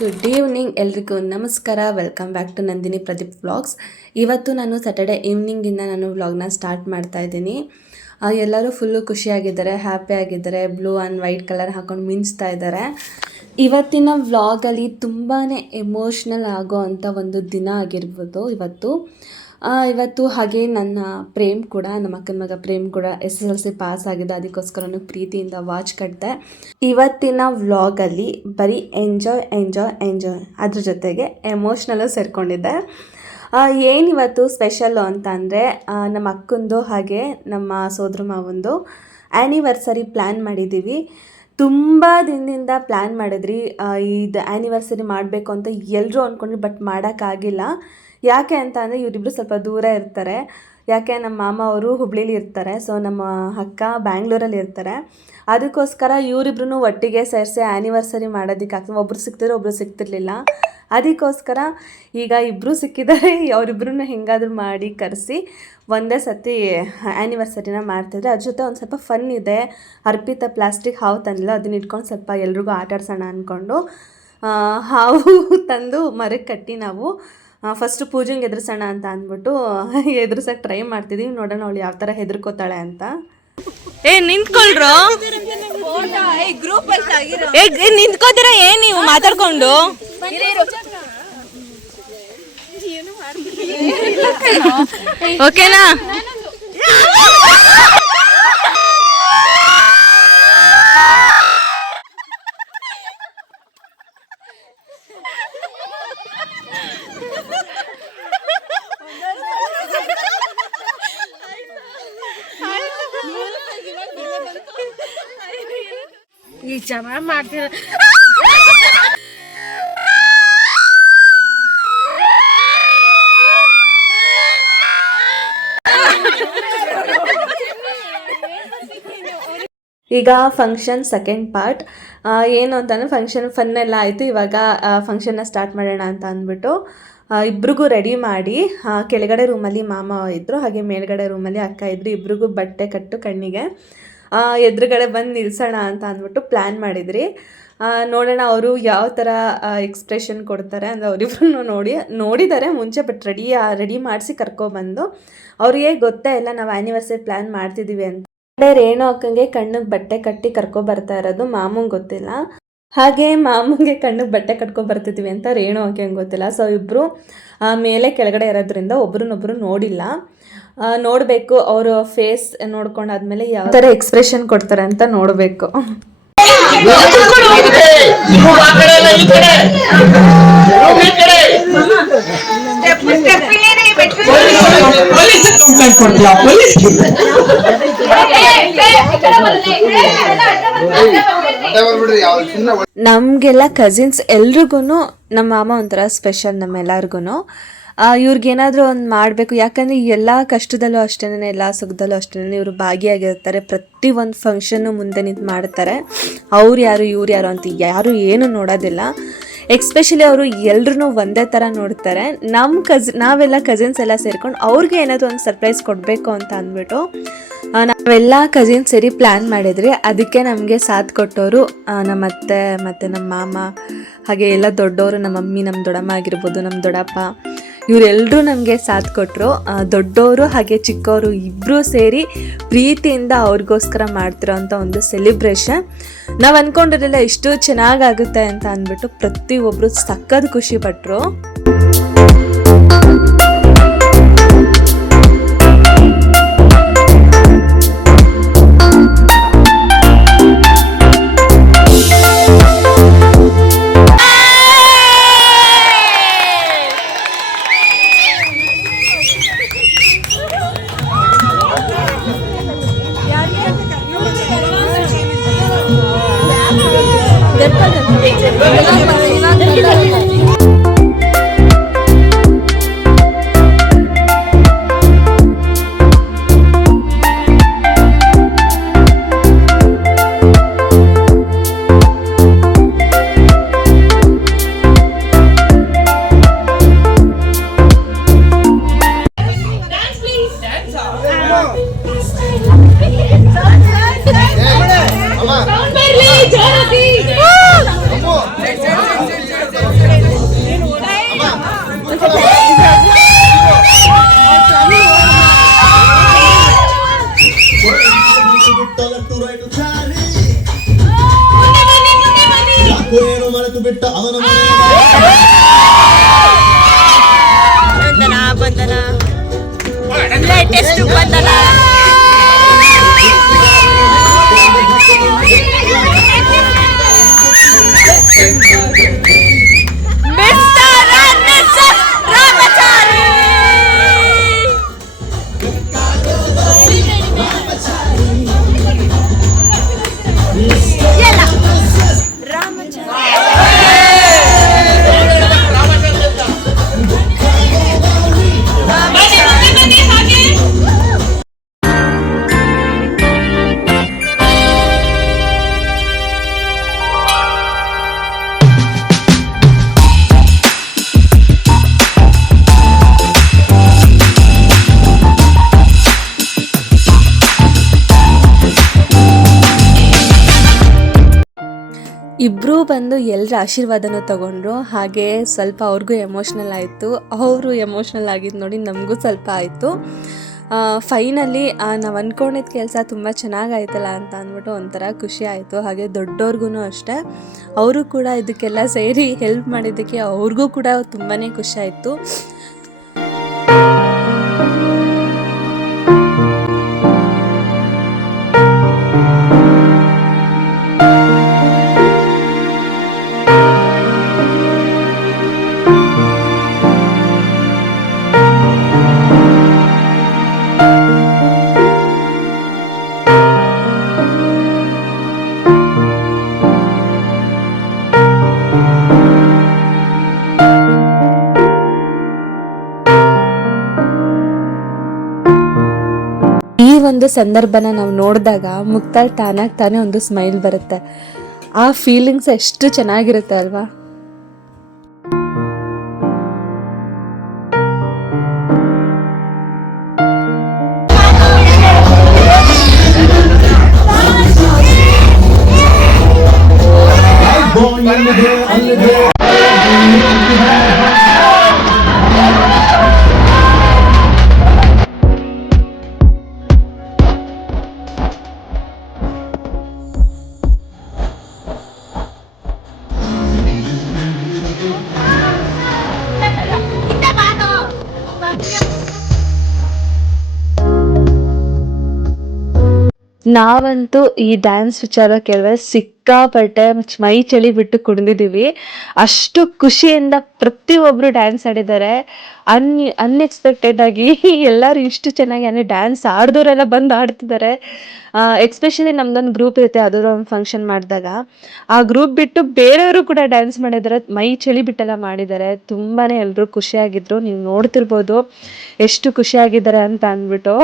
Good evening ಎಲ್ರಿಗೂ ನಮಸ್ಕಾರ. Welcome back to Nandini Pradeep vlogs. ಇವತ್ತು ನಾನು ಸ್ಯಾಟರ್ಡೆ ಈವ್ನಿಂಗಿಂದ ನಾನು ವ್ಲಾಗ್ನ ಸ್ಟಾರ್ಟ್ ಮಾಡ್ತಾ ಇದ್ದೀನಿ. ಎಲ್ಲರೂ ಫುಲ್ಲು ಖುಷಿಯಾಗಿದ್ದಾರೆ, ಹ್ಯಾಪಿ ಆಗಿದ್ದಾರೆ, ಬ್ಲೂ ಆ್ಯಂಡ್ ವೈಟ್ ಕಲರ್ ಹಾಕೊಂಡು ಮಿಂಚ್ತಾ ಇದ್ದಾರೆ. ಇವತ್ತಿನ ವ್ಲಾಗಲ್ಲಿ ತುಂಬಾ ಎಮೋಷ್ನಲ್ ಆಗೋ ಅಂಥ ಒಂದು ದಿನ ಆಗಿರ್ಬೋದು ಇವತ್ತು. ಹಾಗೆ ನನ್ನ ಪ್ರೇಮ್ ಕೂಡ, ನಮ್ಮ ಅಕ್ಕನ ಮಗ ಪ್ರೇಮ್ ಕೂಡ SSLC ಪಾಸ್ ಆಗಿದೆ. ಅದಕ್ಕೋಸ್ಕರನೂ ಪ್ರೀತಿಯಿಂದ ವಾಚ್ ಕಟ್ಟಿದೆ. ಇವತ್ತಿನ ವ್ಲಾಗಲ್ಲಿ ಬರೀ ಎಂಜಾಯ್ ಅದ್ರ ಜೊತೆಗೆ ಎಮೋಷ್ನಲ್ಲು ಸೇರಿಕೊಂಡಿದ್ದೆ. ಏನಿವತ್ತು ಸ್ಪೆಷಲ್ಲು ಅಂತ ಅಂದರೆ, ನಮ್ಮ ಅಕ್ಕಂದು ಹಾಗೆ ನಮ್ಮ ಸೋದರ ಮಾವಂದು ಆ್ಯನಿವರ್ಸರಿ ಪ್ಲ್ಯಾನ್ ಮಾಡಿದ್ದೀವಿ. ತುಂಬ ದಿನದಿಂದ ಪ್ಲ್ಯಾನ್ ಮಾಡಿದ್ರಿ ಇದು ಆ್ಯನಿವರ್ಸರಿ ಮಾಡಬೇಕು ಅಂತ ಎಲ್ಲರೂ ಅಂದ್ಕೊಂಡ್ರು, ಬಟ್ ಮಾಡೋಕ್ಕಾಗಿಲ್ಲ. ಯಾಕೆ ಅಂತ ಅಂದರೆ ಇವರಿಬ್ಬರು ಸ್ವಲ್ಪ ದೂರ ಇರ್ತಾರೆ. ಯಾಕೆ ನಮ್ಮ ಮಾಮ ಅವರು ಹುಬ್ಳೀಲಿ ಇರ್ತಾರೆ, ಸೊ ನಮ್ಮ ಅಕ್ಕ ಬ್ಯಾಂಗ್ಳೂರಲ್ಲಿ ಇರ್ತಾರೆ. ಅದಕ್ಕೋಸ್ಕರ ಇವರಿಬ್ರು ಒಟ್ಟಿಗೆ ಸೇರಿಸಿ ಆ್ಯನಿವರ್ಸರಿ ಮಾಡೋದಕ್ಕಾಗ್ತದೆ. ಒಬ್ಬರು ಸಿಗ್ತಿದ್ರೆ ಒಬ್ಬರು ಸಿಗ್ತಿರ್ಲಿಲ್ಲ. ಅದಕ್ಕೋಸ್ಕರ ಈಗ ಇಬ್ಬರು ಸಿಕ್ಕಿದ್ದಾರೆ. ಅವರಿಬ್ರು ಹೆಂಗಾದರೂ ಮಾಡಿ ಕರೆಸಿ ಒಂದೇ ಸತಿ ಆ್ಯನಿವರ್ಸರಿನ ಮಾಡ್ತಿದ್ರೆ. ಅದ್ರ ಜೊತೆ ಒಂದು ಸ್ವಲ್ಪ ಫನ್ ಇದೆ. ಅರ್ಪಿತ ಪ್ಲಾಸ್ಟಿಕ್ ಹಾವು ತಂದಿಲ್ಲ, ಅದನ್ನ ಇಟ್ಕೊಂಡು ಸ್ವಲ್ಪ ಎಲ್ರಿಗೂ ಆಟ ಆಡ್ಸೋಣ ಅಂದ್ಕೊಂಡು ಹಾವು ತಂದು ಮರಕ್ಕೆ ಕಟ್ಟಿ ನಾವು ಫಸ್ಟು ಪೂಜೆಗೆ ಎದುರಿಸೋಣ ಅಂತ ಅಂದ್ಬಿಟ್ಟು ಎದುರ್ಸಕ್ಕೆ ಟ್ರೈ ಮಾಡ್ತಿದ್ದೀವಿ. ನೋಡೋಣ ಅವಳು ಯಾವ ಥರ ಹೆದರ್ಕೋತಾಳೆ ಅಂತ. ನಿಂತ್ಕೊಳ್ರು ನಿಂತ್ಕೋತೀರ ಏನ್ ನೀವು ಮಾತಾಡ್ಕೊಂಡು? ಓಕೆನಾ? ಈ ಚೆನ್ನಾಗಿ ಮಾಡ್ತೀರ. ಈಗ ಫಂಕ್ಷನ್ ಸೆಕೆಂಡ್ ಪಾರ್ಟ್ ಏನು ಅಂತಂದರೆ, ಫಂಕ್ಷನ್ ಫನ್ನೆಲ್ಲ ಆಯಿತು. ಇವಾಗ ಫಂಕ್ಷನ್ನ ಸ್ಟಾರ್ಟ್ ಮಾಡೋಣ ಅಂತ ಅಂದ್ಬಿಟ್ಟು ಇಬ್ರಿಗೂ ರೆಡಿ ಮಾಡಿ, ಕೆಳಗಡೆ ರೂಮಲ್ಲಿ ಮಾಮ ಇದ್ದರು, ಹಾಗೆ ಮೇಲ್ಗಡೆ ರೂಮಲ್ಲಿ ಅಕ್ಕ ಇದ್ದರು. ಇಬ್ರಿಗೂ ಬಟ್ಟೆ ಕಟ್ಟು ಕಣ್ಣಿಗೆ ಎದುರುಗಡೆ ಬಂದು ನಿಲ್ಸೋಣ ಅಂತ ಅಂದ್ಬಿಟ್ಟು ಪ್ಲ್ಯಾನ್ ಮಾಡಿದ್ರಿ. ನೋಡೋಣ ಅವರು ಯಾವ ಥರ ಎಕ್ಸ್ಪ್ರೆಷನ್ ಕೊಡ್ತಾರೆ ಅಂದರೆ. ಅವರಿಬ್ರು ನೋಡಿದ್ದಾರೆ ಮುಂಚೆ, ಬಟ್ ರೆಡಿ ಮಾಡಿಸಿ ಕರ್ಕೊಬಂದು ಅವ್ರಿಗೆ ಗೊತ್ತೇ ಇಲ್ಲ ನಾವು ಆ್ಯನಿವರ್ಸರಿ ಪ್ಲ್ಯಾನ್ ಮಾಡ್ತಿದ್ದೀವಿ ಅಂತ. ರೇಣು ಅಕ್ಕಂಗೆ ಕಣ್ಣಿಗೆ ಬಟ್ಟೆ ಕಟ್ಟಿ ಕರ್ಕೊಬರ್ತಾ ಇರೋದು ಮಾಮಂಗೆ ಗೊತ್ತಿಲ್ಲ. ಹಾಗೆ ಮಾಮಂಗೆ ಕಣ್ಣಿಗೆ ಬಟ್ಟೆ ಕಟ್ಕೊಬರ್ತಿದ್ದೀವಿ ಅಂತ ರೇಣು ಅಕ್ಕಂಗೆ ಗೊತ್ತಿಲ್ಲ. ಸೊ ಇಬ್ಬರು ಮೇಲೆ ಕೆಳಗಡೆ ಇರೋದ್ರಿಂದ ಒಬ್ರನ್ನೊಬ್ರು ನೋಡಿಲ್ಲ. ನೋಡಬೇಕು, ಅವರು ಫೇಸ್ ನೋಡ್ಕೊಂಡಾದ್ಮೇಲೆ ಯಾವ ಥರ ಎಕ್ಸ್ಪ್ರೆಷನ್ ಕೊಡ್ತಾರೆ ಅಂತ ನೋಡಬೇಕು. ನಮಗೆಲ್ಲ ಕಸಿನ್ಸ್ ಎಲ್ರಿಗೂ ನಮ್ಮ ಮಾಮ ಒಂಥರ ಸ್ಪೆಷಲ್ ನಮ್ಮೆಲ್ಲರಿಗೂ. ಇವ್ರಿಗೇನಾದರೂ ಒಂದು ಮಾಡಬೇಕು, ಯಾಕಂದರೆ ಎಲ್ಲ ಕಷ್ಟದಲ್ಲೂ ಅಷ್ಟೇ, ಎಲ್ಲ ಸುಖದಲ್ಲೂ ಅಷ್ಟೇ ಇವರು ಭಾಗಿಯಾಗಿರ್ತಾರೆ. ಪ್ರತಿ ಒಂದು ಫಂಕ್ಷನ್ನು ಮುಂದೆ ನಿಂತು ಮಾಡ್ತಾರೆ. ಅವ್ರು ಯಾರು ಇವ್ರು ಯಾರು ಅಂತ ಯಾರು ಏನು ನೋಡೋದಿಲ್ಲ. ಎಕ್ಸ್ಪೆಷಲಿ ಅವರು ಎಲ್ಲರೂ ಒಂದೇ ಥರ ನೋಡ್ತಾರೆ. ನಾವೆಲ್ಲ ಕಸಿನ್ಸ್ ಎಲ್ಲ ಸೇರ್ಕೊಂಡು ಅವ್ರಿಗೆ ಏನಾದರೂ ಒಂದು ಸರ್ಪ್ರೈಸ್ ಕೊಡಬೇಕು ಅಂತ ಅಂದ್ಬಿಟ್ಟು ನಾವೆಲ್ಲ ಕಸಿನ್ಸ್ ಸೇರಿ ಪ್ಲ್ಯಾನ್ ಮಾಡಿದ್ರಿ. ಅದಕ್ಕೆ ನಮಗೆ ಸಾಥ್ ಕೊಟ್ಟವರು ನಮ್ಮ ಅತ್ತೆ ಮತ್ತು ನಮ್ಮ ಮಾಮ, ಹಾಗೆ ಎಲ್ಲ ದೊಡ್ಡವರು, ನಮ್ಮ ಮಮ್ಮಿ, ನಮ್ಮ ದೊಡ್ಡಮ್ಮ ಆಗಿರ್ಬೋದು, ನಮ್ಮ ದೊಡ್ಡಪ್ಪ, ಇವರೆಲ್ಲರೂ ನಮಗೆ ಸಾಥ್ ಕೊಟ್ಟರು. ದೊಡ್ಡವರು ಹಾಗೆ ಚಿಕ್ಕವರು ಇಬ್ಬರೂ ಸೇರಿ ಪ್ರೀತಿಯಿಂದ ಅವ್ರಿಗೋಸ್ಕರ ಮಾಡ್ತಿರೋ ಅಂಥ ಒಂದು ಸೆಲಿಬ್ರೇಷನ್. ನಾವು ಅಂದ್ಕೊಂಡಿರಲಿಲ್ಲ ಇಷ್ಟು ಚೆನ್ನಾಗಾಗುತ್ತೆ ಅಂತ ಅಂದ್ಬಿಟ್ಟು ಪ್ರತಿಯೊಬ್ಬರು ಸಖತ್ ಖುಷಿ ಪಟ್ಟರು. ಬಂಧನ ಲೇಟೆಸ್ಟ್ ಬಂಧನ ಇಬ್ಬರೂ ಬಂದು ಎಲ್ಲರ ಆಶೀರ್ವಾದನೂ ತಗೊಂಡ್ರು. ಹಾಗೆ ಸ್ವಲ್ಪ ಅವ್ರಿಗೂ ಎಮೋಷ್ನಲ್ ಆಯಿತು. ಅವರು ಎಮೋಷ್ನಲ್ ಆಗಿದ್ದು ನೋಡಿ ನಮಗೂ ಸ್ವಲ್ಪ ಆಯಿತು. ಫೈನಲಿ ನಾವು ಅಂದ್ಕೊಂಡಿದ್ದ ಕೆಲಸ ತುಂಬ ಚೆನ್ನಾಗಾಯ್ತಲ್ಲ ಅಂತ ಅಂದ್ಬಿಟ್ಟು ಒಂಥರ ಖುಷಿ ಆಯಿತು. ಹಾಗೆ ದೊಡ್ಡವ್ರಿಗೂ ಅಷ್ಟೇ, ಅವರು ಕೂಡ ಇದಕ್ಕೆಲ್ಲ ಸೇರಿ ಹೆಲ್ಪ್ ಮಾಡಿದ್ದಕ್ಕೆ ಅವ್ರಿಗೂ ಕೂಡ ತುಂಬಾ ಖುಷಿ ಆಯಿತು. ಈ ಒಂದು ಸಂದರ್ಭನ ನಾವು ನೋಡಿದಾಗ ಮುಕ್ತಾಗಿ ತಾನೇ ಒಂದು ಸ್ಮೈಲ್ ಬರುತ್ತೆ. ಆ ಫೀಲಿಂಗ್ಸ್ ಎಷ್ಟು ಚೆನ್ನಾಗಿರುತ್ತೆ ಅಲ್ವಾ. ನಾವಂತೂ ಈ ಡ್ಯಾನ್ಸ್ ವಿಚಾರ ಕೇಳಿದ್ರೆ ಸಿಕ್ಕಾಪಟ್ಟೆ ಮೈ ಚಳಿ ಬಿಟ್ಟು ಕುಣಿದಿದ್ದೀವಿ. ಅಷ್ಟು ಖುಷಿಯಿಂದ ಪ್ರತಿಯೊಬ್ಬರು ಡ್ಯಾನ್ಸ್ ಆಡಿದ್ದಾರೆ. ಅನ್ಎಕ್ಸ್ಪೆಕ್ಟೆಡ್ ಆಗಿ ಎಲ್ಲರೂ ಇಷ್ಟು ಚೆನ್ನಾಗಿ ಅಂದರೆ ಡ್ಯಾನ್ಸ್ ಆಡಿದವರೆಲ್ಲ ಬಂದು ಆಡ್ತಿದ್ದಾರೆ. ಎಕ್ಸ್ಪೆಷಲಿ ನಮ್ದೊಂದು ಗ್ರೂಪ್ ಇರುತ್ತೆ, ಅದರ ಒಂದು ಫಂಕ್ಷನ್ ಮಾಡಿದಾಗ ಆ ಗ್ರೂಪ್ ಬಿಟ್ಟು ಬೇರೆಯವರು ಕೂಡ ಡ್ಯಾನ್ಸ್ ಮಾಡಿದ್ದಾರೆ. ಮೈ ಚಳಿ ಬಿಟ್ಟೆಲ್ಲ ಮಾಡಿದ್ದಾರೆ. ತುಂಬಾ ಎಲ್ಲರೂ ಖುಷಿಯಾಗಿದ್ರು. ನೀವು ನೋಡ್ತಿರ್ಬೋದು ಎಷ್ಟು ಖುಷಿಯಾಗಿದ್ದಾರೆ ಅಂತ ಅಂದ್ಬಿಟ್ಟು.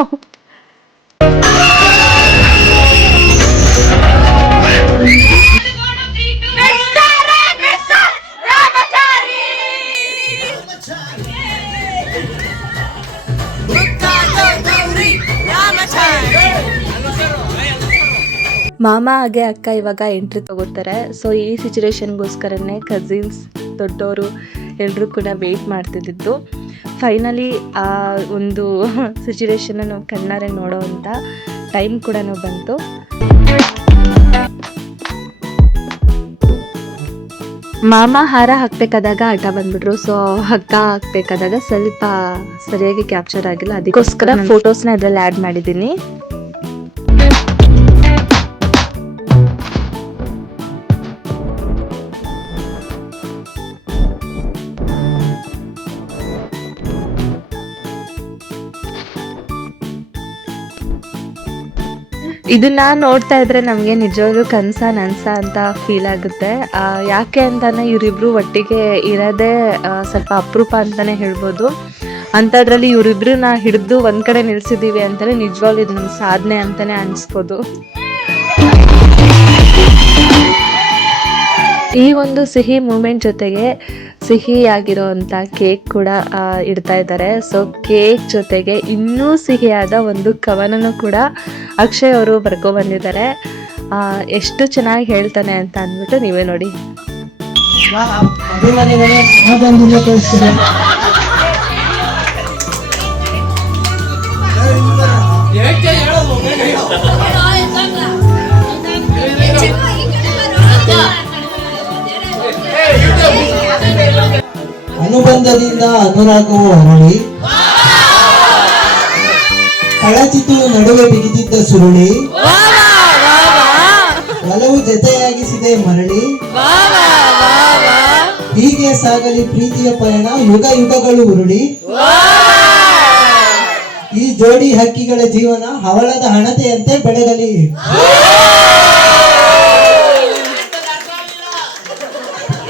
ಮಾಮ ಹಾಗೆ ಅಕ್ಕ ಇವಾಗ ಎಂಟ್ರಿ ತಗೋತಾರೆ. ಸೊ ಈ ಸಿಚುವೇಶನ್ಗೋಸ್ಕರನೇ ಕಸಿನ್ಸ್ ದೊಡ್ಡವರು ಎಲ್ಲರೂ ಕೂಡ ವೆಯ್ಟ್ ಮಾಡ್ತಿದ್ದಿದ್ದು. ಫೈನಲಿ ಆ ಒಂದು ಸಿಚುವೇಶನ್ನ ನಾವು ಕಣ್ಣಾರೆ ನೋಡೋವಂಥ ಟೈಮ್ ಕೂಡ ಬಂತು. ಮಾಮ ಹಾರ ಹಾಕ್ಬೇಕಾದಾಗ ಹಠ ಬಂದ್ಬಿಟ್ರು. ಸೊ ಹಗ್ಗ ಹಾಕ್ಬೇಕಾದಾಗ ಸ್ವಲ್ಪ ಸರಿಯಾಗಿ ಕ್ಯಾಪ್ಚರ್ ಆಗಿಲ್ಲ, ಅದಕ್ಕೋಸ್ಕರ ಫೋಟೋಸ್ನ ಇದರಲ್ಲಿ ಆ್ಯಡ್ ಮಾಡಿದ್ದೀನಿ. ಇದನ್ನ ನೋಡ್ತಾ ಇದ್ರೆ ನಮಗೆ ನಿಜವಾಗ್ಲೂ ಕನಸ ನನಸ ಅಂತ ಫೀಲ್ ಆಗುತ್ತೆ. ಯಾಕೆ ಅಂತಾನೆ ಇವರಿಬ್ರು ಒಟ್ಟಿಗೆ ಇರೋದೇ ಸ್ವಲ್ಪ ಅಪರೂಪ ಅಂತಾನೆ ಹೇಳ್ಬೋದು. ಅಂಥದ್ರಲ್ಲಿ ಇವರಿಬ್ರನ್ನ ಹಿಡಿದು ಒಂದ್ ಕಡೆ ನಿಲ್ಸಿದೀವಿ ಅಂತಾನೆ ನಿಜವಾಗ್ಲೂ ಇದು ನಮ್ಮ ಸಾಧನೆ ಅಂತಾನೆ ಅನ್ಸ್ಬೋದು. ಈ ಒಂದು ಸಿಹಿ ಮೂಮೆಂಟ್ ಜೊತೆಗೆ ಸಿಹಿಯಾಗಿರೋವಂಥ ಕೇಕ್ ಕೂಡ ಇಡ್ತಾ ಇದ್ದಾರೆ. ಸೊ ಕೇಕ್ ಜೊತೆಗೆ ಇನ್ನೂ ಸಿಹಿಯಾದ ಒಂದು ಕವನನೂ ಕೂಡ ಅಕ್ಷಯ್ ಅವರು ಬರ್ಕೊಬಂದಿದ್ದಾರೆ. ಎಷ್ಟು ಚೆನ್ನಾಗಿ ಹೇಳ್ತಾನೆ ಅಂತ ಅಂದ್ಬಿಟ್ಟು ನೀವೇ ನೋಡಿ. ಆನಂದದಿಂದ ಅನುರಾಗವು ಅರಳಿ ಕಳಚಿತು ನಡುವೆ ಬಿಗಿದಿದ್ದ ಸುರುಳಿ ಒಲವು ಜೊತೆಯಾಗಿಸಿದೆ ಮರಳಿ ಹೀಗೆ ಸಾಗಲಿ ಪ್ರೀತಿಯ ಪಯಣ ಯುಗ ಯುಗಗಳು ಉರುಳಿ ಈ ಜೋಡಿ ಹಕ್ಕಿಗಳ ಜೀವನ ಹವಳದ ಹಣತೆಯಂತೆ ಬೆಳಗಲಿ.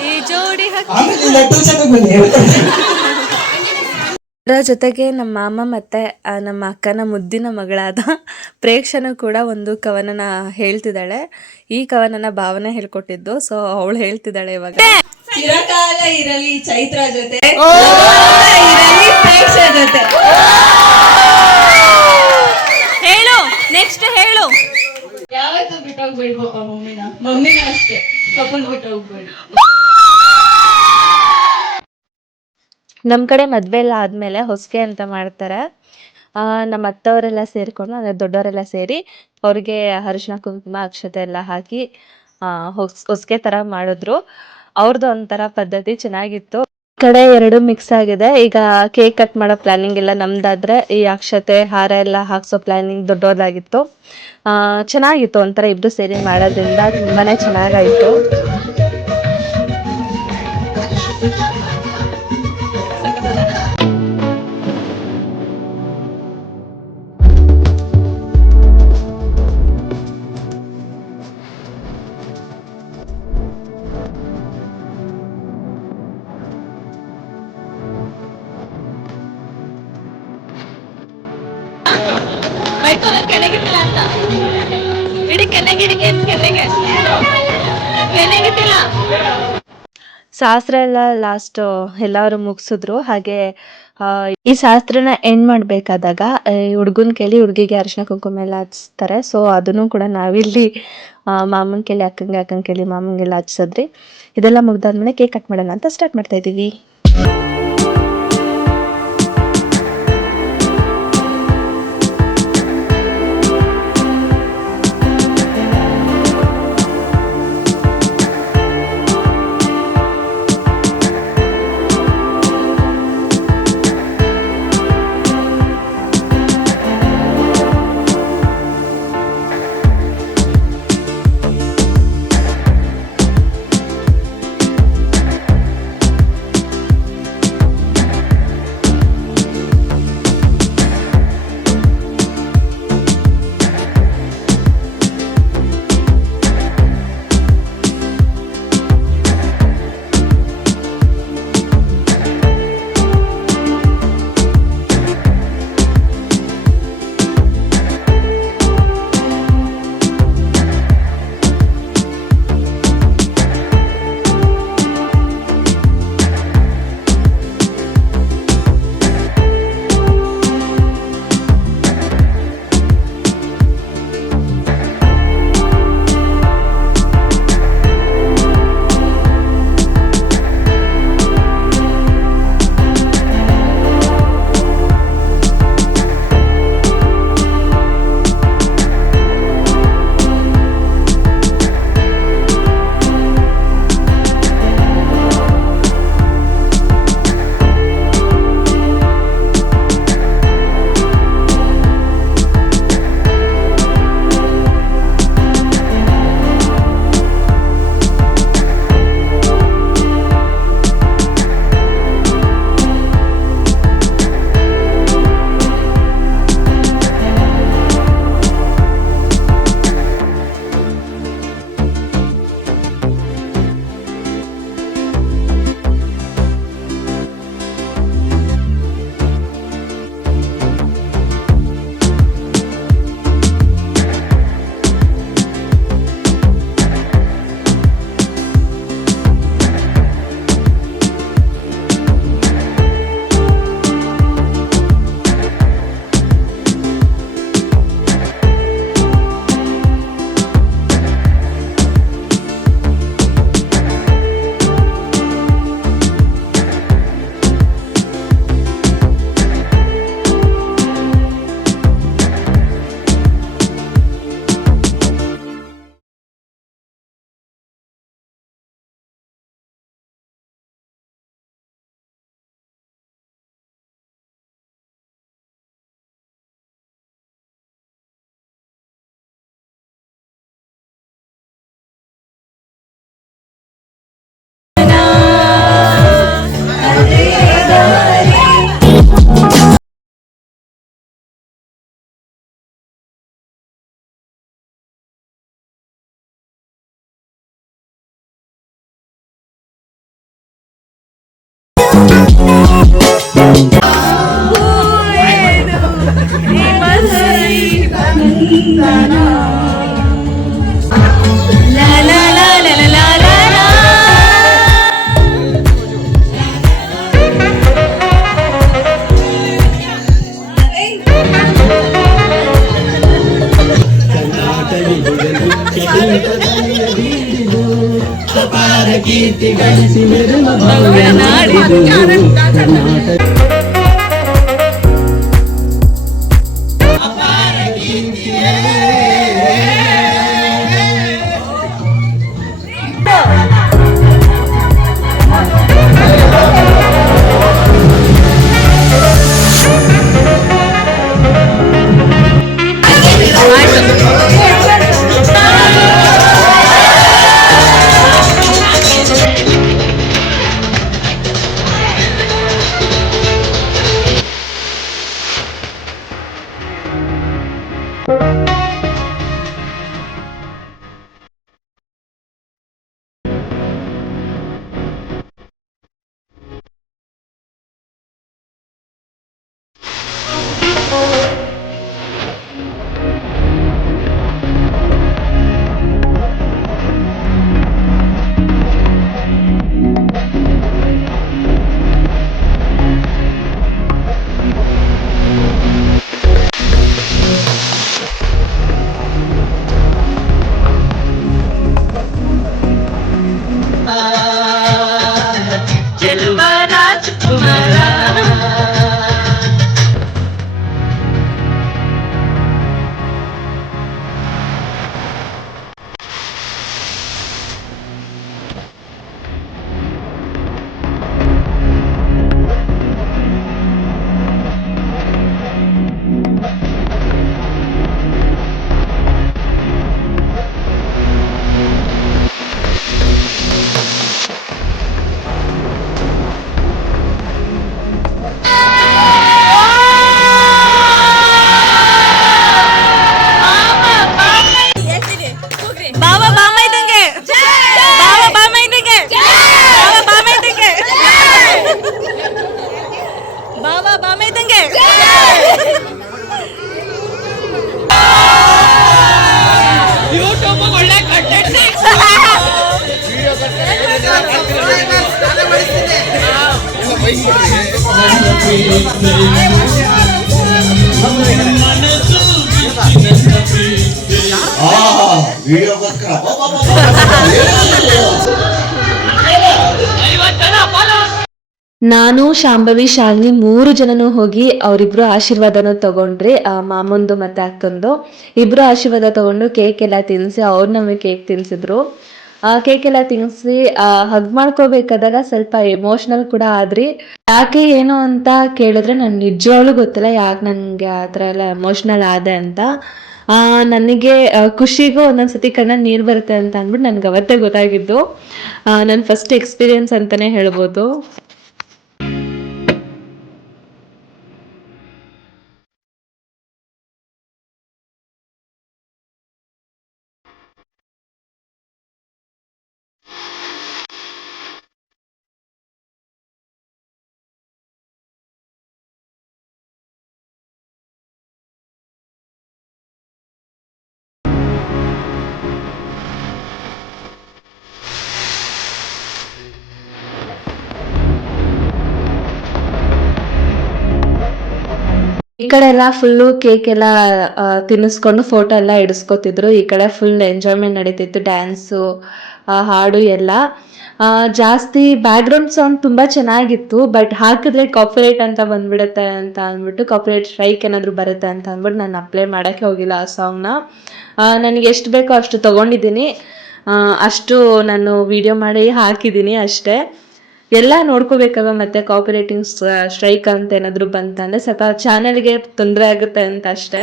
ಈ ಜೋಡಿ ಆಮೇಲೆ ಲಡ್ಡು ಚೆನ್ನಾಗಿ ಬನ್ನಿ ಹೇಳ್ತಾರೆ. ಅದರ ಜೊತೆಗೆ ನಮ್ಮ ಮಾಮ ಮತ್ತು ನಮ್ಮ ಅಕ್ಕನ ಮುದ್ದಿನ ಮಗಳಾದ ಪ್ರೇಕ್ಷನು ಕೂಡ ಒಂದು ಕವನನ ಹೇಳ್ತಿದ್ದಾಳೆ. ಈ ಕವನನ ಭಾವನೆ ಹೇಳ್ಕೊಟ್ಟಿದ್ದು, ಸೊ ಅವಳು ಹೇಳ್ತಿದ್ದಾಳೆ ಇವಾಗ. ಚಿರಕಾಲ ಇರಲಿ ಚೈತ್ರ ಜೊತೆ, ಇರಲಿ ಪ್ರೇಕ್ಷ ಜೊತೆ. ಹೇಳು, ನೆಕ್ಸ್ಟ್ ಹೇಳು. ಯಾವತ್ತೂ ಬಿಟ್ಟೋಗ್ಬೇಡಿ ಪಾಪ ಮಮ್ಮಿನ ಅಷ್ಟೇ, ಪಾಪನ್ ಬಿಟ್ಟೋಗ್ಬೇಡಿ. ನಮ್ಮ ಕಡೆ ಮದುವೆ ಎಲ್ಲ ಆದಮೇಲೆ ಹೊಸ್ಗೆ ಅಂತ ಮಾಡ್ತಾರೆ. ನಮ್ಮ ಅತ್ತವರೆಲ್ಲ ಸೇರಿಕೊಂಡು, ಅಂದರೆ ದೊಡ್ಡವರೆಲ್ಲ ಸೇರಿ ಅವ್ರಿಗೆ ಅರಿಶಿನ ಕುಂಕುಮ ಅಕ್ಷತೆ ಎಲ್ಲ ಹಾಕಿ ಹೊಸ್ಗೆ ಥರ ಮಾಡಿದ್ರು. ಅವ್ರದ್ದು ಒಂಥರ ಪದ್ಧತಿ ಚೆನ್ನಾಗಿತ್ತು. ಈ ಕಡೆ ಎರಡು ಮಿಕ್ಸ್ ಆಗಿದೆ. ಈಗ ಕೇಕ್ ಕಟ್ ಮಾಡೋ ಪ್ಲ್ಯಾನಿಂಗ್ ಎಲ್ಲ ನಮ್ದಾದ್ರೆ, ಈ ಅಕ್ಷತೆ ಹಾರ ಎಲ್ಲ ಹಾಕ್ಸೋ ಪ್ಲ್ಯಾನಿಂಗ್ ದೊಡ್ಡವ್ರದಾಗಿತ್ತು. ಚೆನ್ನಾಗಿತ್ತು, ಒಂಥರ ಇಬ್ಬರು ಸೇರಿ ಮಾಡೋದ್ರಿಂದ ತುಂಬಾ ಚೆನ್ನಾಗಾಯಿತು. ಕೆಳಗಿಟ್ಟಿಲ್ಲ ಅಂತ ಇಡೀ ಕೆಳಗಿಟ್ಟಿಲ್ಲ. ಶಾಸ್ತ್ರ ಎಲ್ಲ ಲಾಸ್ಟ್ ಎಲ್ಲರೂ ಮುಗಿಸಿದ್ರು. ಹಾಗೆ ಈ ಶಾಸ್ತ್ರನ ಎಂಡ್ ಮಾಡಬೇಕಾದಾಗ ಹುಡುಗನ ಕೇಳಿ ಹುಡುಗಿಗೆ ಅರಿಶಿನ ಕುಂಕುಮ ಎಲ್ಲ ಹಚ್ತಾರೆ. ಸೊ ಅದನ್ನು ಕೂಡ ನಾವಿಲ್ಲಿ ಮಾಮನ ಕೇಳಿ ಅಕ್ಕನ ಕೇಳಿ ಮಾಮನಿಗೆಲ್ಲ ಹಚ್ಸಿದ್ರಿ. ಇದೆಲ್ಲ ಮುಗ್ದಾದ್ಮೇಲೆ ಕೇಕ್ ಕಟ್ ಮಾಡೋಣ ಅಂತ ಸ್ಟಾರ್ಟ್ ಮಾಡ್ತಾ ಇದ್ದೀವಿ. ಲಾ ಲಾ ಲಾ ಲಾ ಲಾ ಲಾ ಲಾ ಲಾ. ಬಾಬಾ ಬಾಮ ಇದ್ದಂಗೆ ಬಾಬಾ ಬಾಮ ಇದ್ದಂಗೆ ಬಾಬಾ ಬಾಮ ಇದ್ದಂಗೆ ಬಾಬಾ ಬಾಮ ಇದ್ದಂಗೆ. ಒಳ್ಳೆ ಕಂಟೆಂಟ್. ವಿಡಿಯೋಗೋಸ್ಕರ ನಾನು ಶಾಂಭವಿ ಶಾಲಿನಿ 3 ಜನನೂ ಹೋಗಿ ಅವರಿಬ್ರು ಆಶೀರ್ವಾದನ ತಗೊಂಡ್ರಿ. ಮಾಮಂದು ಮತ್ತೆ ಅಕ್ಕಂದು ಇಬ್ರು ಆಶೀರ್ವಾದ ತಗೊಂಡು ಕೇಕ್ ಎಲ್ಲ ತಿನ್ನಿಸಿ ಅವ್ರು ನಮಗೆ ಕೇಕ್ ತಿನ್ನಿಸಿದ್ರು. ಕೇಕ್ ಎಲ್ಲ ತಿನ್ನಿಸಿ ಹಗ್ ಮಾಡ್ಕೋಬೇಕಾದಾಗ ಸ್ವಲ್ಪ ಎಮೋಷ್ನಲ್ ಕೂಡ ಆದ್ರಿ. ಯಾಕೆ ಏನು ಅಂತ ಕೇಳಿದ್ರೆ ನನ್ಗೆ ನಿಜವಾಗ್ಲೂ ಗೊತ್ತಿಲ್ಲ ಯಾಕೆ ನನಗೆ ಆ ಥರ ಎಲ್ಲ ಎಮೋಷ್ನಲ್ ಆದೆ ಅಂತ. ನನಗೆ ಖುಷಿಗೂ ಒಂದೊಂದ್ಸತಿ ಕಣ್ಣಲ್ಲಿ ನೀರು ಬರುತ್ತೆ ಅಂತ ಅಂದ್ಬಿಟ್ಟು ನನಗೆ ಅವತ್ತೇ ಗೊತ್ತಾಗಿದ್ದು. ನನ್ನ ಫಸ್ಟ್ ಎಕ್ಸ್ಪೀರಿಯನ್ಸ್ ಅಂತಲೇ ಹೇಳ್ಬೋದು. ಈ ಕಡೆ ಎಲ್ಲ ಫುಲ್ಲು ಕೇಕ್ ಎಲ್ಲ ತಿನ್ನಿಸ್ಕೊಂಡು ಫೋಟೋ ಎಲ್ಲ ಇಡಿಸ್ಕೊತಿದ್ರು. ಈ ಕಡೆ ಫುಲ್ ಎಂಜಾಯ್ಮೆಂಟ್ ನಡೀತಿತ್ತು, ಡ್ಯಾನ್ಸು, ಹಾಡು ಎಲ್ಲ. ಜಾಸ್ತಿ ಬ್ಯಾಕ್ಗ್ರೌಂಡ್ ಸೌಂಡ್ ತುಂಬ ಚೆನ್ನಾಗಿತ್ತು. ಬಟ್ ಹಾಕಿದ್ರೆ ಕಾಪಿರೈಟ್ ಅಂತ ಬಂದ್ಬಿಡುತ್ತೆ ಅಂತ ಅಂದ್ಬಿಟ್ಟು, ಕಾಪಿರೈಟ್ ಸ್ಟ್ರೈಕ್ ಏನಾದರೂ ಬರುತ್ತೆ ಅಂತ ಅಂದ್ಬಿಟ್ಟು ನಾನು ಅಪ್ಲೈ ಮಾಡೋಕ್ಕೆ ಹೋಗಿಲ್ಲ ಆ ಸಾಂಗ್ನ. ನನಗೆ ಎಷ್ಟು ಬೇಕೋ ಅಷ್ಟು ತೊಗೊಂಡಿದ್ದೀನಿ, ಅಷ್ಟು ನಾನು ವಿಡಿಯೋ ಮಾಡಿ ಹಾಕಿದ್ದೀನಿ ಅಷ್ಟೇ. ಎಲ್ಲ ನೋಡ್ಕೋಬೇಕಲ್ವ, ಮತ್ತೆ ಕಾಪಿರೈಟಿಂಗ್ ಸ್ಟ್ರೈಕ್ ಅಂತ ಏನಾದರೂ ಬಂತಂದರೆ ಸ್ವಲ್ಪ ಚಾನಲ್ಗೆ ತೊಂದರೆ ಆಗುತ್ತೆ ಅಂತ ಅಷ್ಟೇ.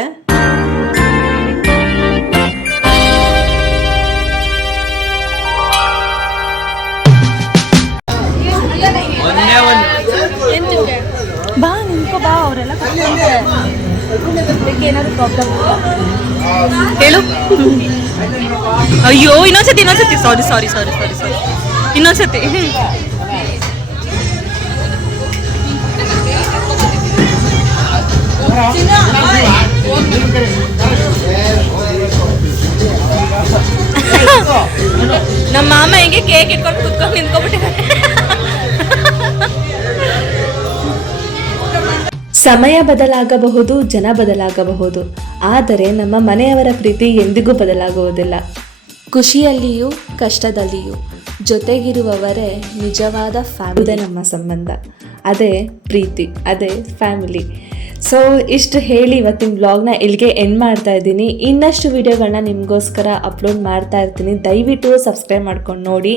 ಬಾ ನಿಂತ್ಕೋ ಬಾ, ಅವರೆಲ್ಲ ಏನಾದ್ರು ಪ್ರಾಬ್ಲಮ್ ಹೇಳು. ಅಯ್ಯೋ ಇನ್ನೊಂದ್ಸತಿ ಸಾರಿ ಇನ್ನೊಂದ್ಸತಿ. ನಮ್ಮ ಮಾಮ ಹಿಂಗೆ ಕೇಕ್ ಇಟ್ಕೊಂಡು ಕುತ್ಕೊಂಡು ನಿಂತ್ಕೊಂಡ್ಬಿಟ್ಟಿದ್ದಾರೆ. ಸಮಯ ಬದಲಾಗಬಹುದು, ಜನ ಬದಲಾಗಬಹುದು, ಆದರೆ ನಮ್ಮ ಮನೆಯವರ ಪ್ರೀತಿ ಎಂದಿಗೂ ಬದಲಾಗುವುದಿಲ್ಲ. ಖುಷಿಯಲ್ಲಿಯೂ ಕಷ್ಟದಲ್ಲಿಯೂ ಜೊತೆಗಿರುವವರೇ ನಿಜವಾದ ಫ್ಯಾಮಿಲಿ. ನಮ್ಮ ಸಂಬಂಧ ಅದೇ ಪ್ರೀತಿ, ಅದೇ ಫ್ಯಾಮಿಲಿ. ಸೊ ಇಷ್ಟು ಹೇಳಿ ಇವತ್ತಿನ ವ್ಲಾಗ್ನ ಇಲ್ಲಿಗೆ ಎಂಡ್ ಮಾಡ್ತಾ ಇದ್ದೀನಿ. ಇನ್ನಷ್ಟು ವೀಡಿಯೋಗಳನ್ನ ನಿಮಗೋಸ್ಕರ ಅಪ್ಲೋಡ್ ಮಾಡ್ತಾ ಇರ್ತೀನಿ. ದಯವಿಟ್ಟು ಸಬ್ಸ್ಕ್ರೈಬ್ ಮಾಡ್ಕೊಂಡು ನೋಡಿ.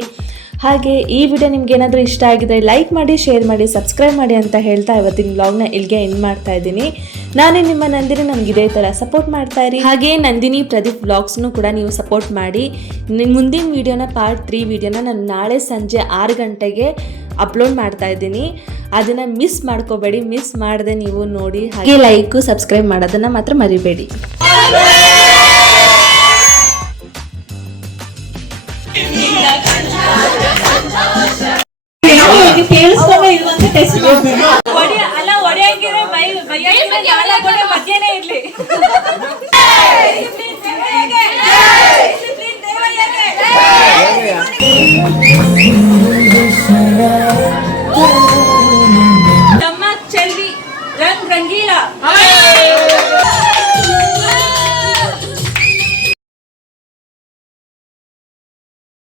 ಹಾಗೆ ಈ ವಿಡಿಯೋ ನಿಮ್ಗೆ ಏನಾದರೂ ಇಷ್ಟ ಆಗಿದ್ರೆ ಲೈಕ್ ಮಾಡಿ, ಶೇರ್ ಮಾಡಿ, ಸಬ್ಸ್ಕ್ರೈಬ್ ಮಾಡಿ ಅಂತ ಹೇಳ್ತಾ ಇವತ್ತಿನ ವ್ಲಾಗ್ನ ಇಲ್ಲಿಗೆ ಎಂಡ್ ಮಾಡ್ತಾ ಇದ್ದೀನಿ. ನಾನೇ ನಿಮ್ಮ ನಂದಿನಿ. ನನಗೆ ಇದೇ ಥರ ಸಪೋರ್ಟ್ ಮಾಡ್ತಾ ಇರಿ. ಹಾಗೆ ನಂದಿನಿ ಪ್ರದೀಪ್ ವ್ಲಾಗ್ಸ್ನು ಕೂಡ ನೀವು ಸಪೋರ್ಟ್ ಮಾಡಿ. ಮುಂದಿನ ವೀಡಿಯೋನ ಪಾರ್ಟ್ 3 ವೀಡಿಯೋನ ನಾನು ನಾಳೆ ಸಂಜೆ 6 ಗಂಟೆಗೆ ಅಪ್ಲೋಡ್ ಮಾಡ್ತಾ ಇದ್ದೀನಿ. ಅದನ್ನು ಮಿಸ್ ಮಾಡ್ಕೋಬೇಡಿ. ಮಿಸ್ ಮಾಡದೆ ನೀವು ನೋಡಿ. ಹಾಗೆ ಲೈಕು ಸಬ್ಸ್ಕ್ರೈಬ್ ಮಾಡೋದನ್ನು ಮಾತ್ರ ಮರಿಬೇಡಿ. ಅಲ್ಲ ಹೊಡೆಯಂಗಿದ್ರೆ ಮಧ್ಯನೇ ಇರ್ಲಿ. ತಮ್ಮ ಚೆಲ್ವಿ ರಂಗ್ ರಂಗೀಲ